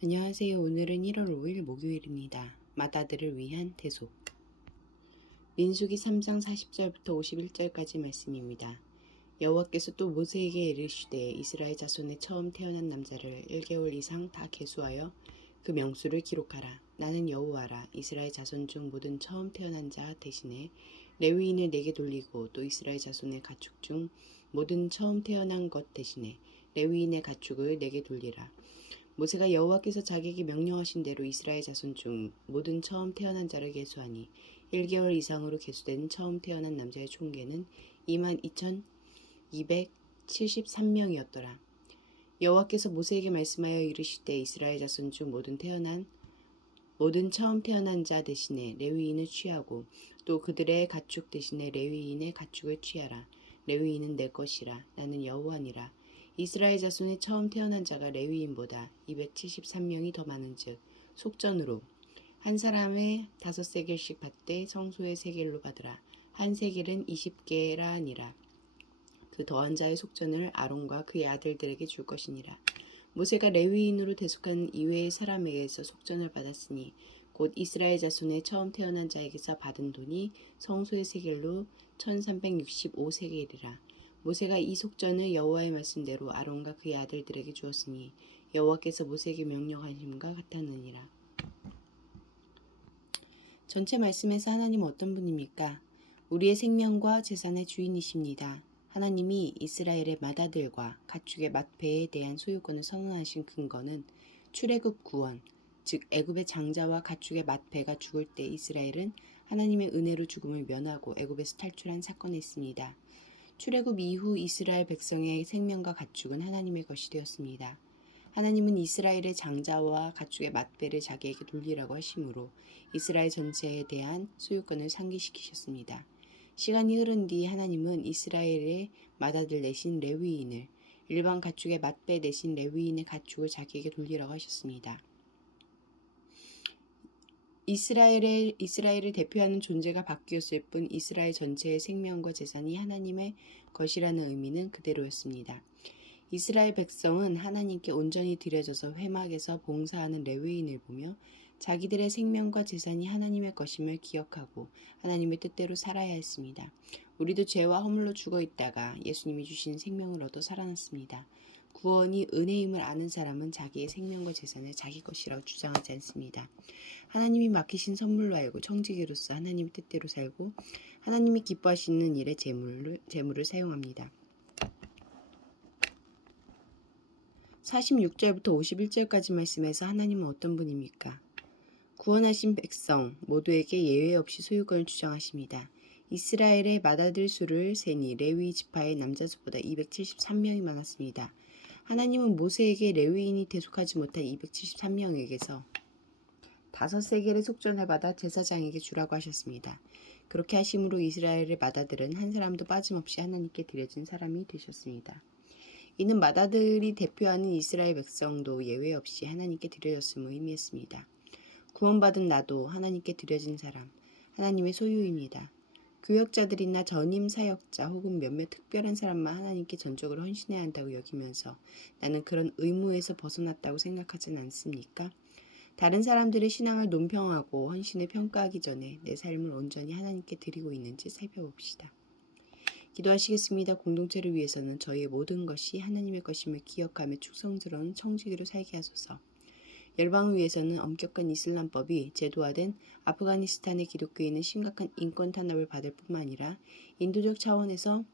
안녕하세요. 오늘은 1월 5일 목요일입니다. 맏아들을 위한 대속. 민수기 3장 40절부터 51절까지 말씀입니다. 여호와께서 또 모세에게 이르시되 이스라엘 자손의 처음 태어난 남자를 1개월 이상 다 계수하여 그 명수를 기록하라. 나는 여호와라. 이스라엘 자손 중 모든 처음 태어난 자 대신에 레위인을 내게 돌리고 또 이스라엘 자손의 가축 중 모든 처음 태어난 것 대신에 레위인의 가축을 내게 돌리라. 모세가 여호와께서 자기에게 명령하신 대로 이스라엘 자손 중 모든 처음 태어난 자를 계수하니 1개월 이상으로 계수된 처음 태어난 남자의 총계는 22,273명이었더라. 여호와께서 모세에게 말씀하여 이르시되 이스라엘 자손 중 모든 처음 태어난 자 대신에 레위인을 취하고 또 그들의 가축 대신에 레위인의 가축을 취하라. 레위인은 내 것이라. 나는 여호와니라. 이스라엘 자손의 처음 태어난 자가 레위인보다 273명이 더 많은즉 속전으로 한 사람의 5세겔씩 받되 성소의 세겔로 받으라. 한 세겔은 20개라니라. 그 더한 자의 속전을 아론과 그의 아들들에게 줄 것이니라. 모세가 레위인으로 대속한 이외의 사람에게서 속전을 받았으니 곧 이스라엘 자손의 처음 태어난 자에게서 받은 돈이 성소의 세겔로 1365세겔이라. 모세가 이 속전을 여호와의 말씀대로 아론과 그의 아들들에게 주었으니 여호와께서 모세에게 명령하심과 같았느니라. 전체 말씀에서 하나님은 어떤 분입니까? 우리의 생명과 재산의 주인이십니다. 하나님이 이스라엘의 맏아들과 가축의 맏배에 대한 소유권을 선언하신 근거는 출애굽 구원, 즉 애굽의 장자와 가축의 맏배가 죽을 때 이스라엘은 하나님의 은혜로 죽음을 면하고 애굽에서 탈출한 사건에 있습니다. 출애굽 이후 이스라엘 백성의 생명과 가축은 하나님의 것이 되었습니다. 하나님은 이스라엘의 장자와 가축의 맏배를 자기에게 돌리라고 하심으로 이스라엘 전체에 대한 소유권을 상기시키셨습니다. 시간이 흐른 뒤 하나님은 이스라엘의 맏아들 대신 레위인을 일반 가축의 맏배 대신 레위인의 가축을 자기에게 돌리라고 하셨습니다. 이스라엘을 대표하는 존재가 바뀌었을 뿐 이스라엘 전체의 생명과 재산이 하나님의 것이라는 의미는 그대로였습니다. 이스라엘 백성은 하나님께 온전히 드려져서 회막에서 봉사하는 레위인을 보며 자기들의 생명과 재산이 하나님의 것임을 기억하고 하나님의 뜻대로 살아야 했습니다. 우리도 죄와 허물로 죽어 있다가 예수님이 주신 생명을 얻어 살아났습니다. 구원이 은혜임을 아는 사람은 자기의 생명과 재산을 자기 것이라고 주장하지 않습니다. 하나님이 맡기신 선물로 알고 청지기로서 하나님의 뜻대로 살고 하나님이 기뻐하시는 일에 재물을 사용합니다. 46절부터 51절까지 말씀에서 하나님은 어떤 분입니까? 구원하신 백성 모두에게 예외 없이 소유권을 주장하십니다. 이스라엘의 맏아들 수를 세니 레위 지파의 남자 수보다 273명이 많았습니다. 하나님은 모세에게 레위인이 대속하지 못한 273명에게서 5세겔의 속전을 받아 제사장에게 주라고 하셨습니다. 그렇게 하심으로 이스라엘의 맏아들은 한 사람도 빠짐없이 하나님께 드려진 사람이 되셨습니다. 이는 맏아들이 대표하는 이스라엘 백성도 예외 없이 하나님께 드려졌음을 의미했습니다. 구원받은 나도 하나님께 드려진 사람, 하나님의 소유입니다. 교역자들이나 전임 사역자 혹은 몇몇 특별한 사람만 하나님께 전적으로 헌신해야 한다고 여기면서 나는 그런 의무에서 벗어났다고 생각하진 않습니까? 다른 사람들의 신앙을 논평하고 헌신을 평가하기 전에 내 삶을 온전히 하나님께 드리고 있는지 살펴봅시다. 기도하시겠습니다. 공동체를 위해서는 저희의 모든 것이 하나님의 것임을 기억하며 충성스러운 청지기로 살게 하소서. 열방을 위해서는 엄격한 이슬람법이 제도화된 아프가니스탄의 기독교인은 심각한 인권 탄압을 받을 뿐만 아니라 인도적 지원에서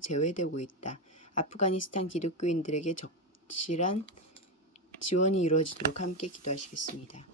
제외되고 있다. 아프가니스탄 기독교인들에게 적실한 지원이 이루어지도록 함께 기도하시겠습니다.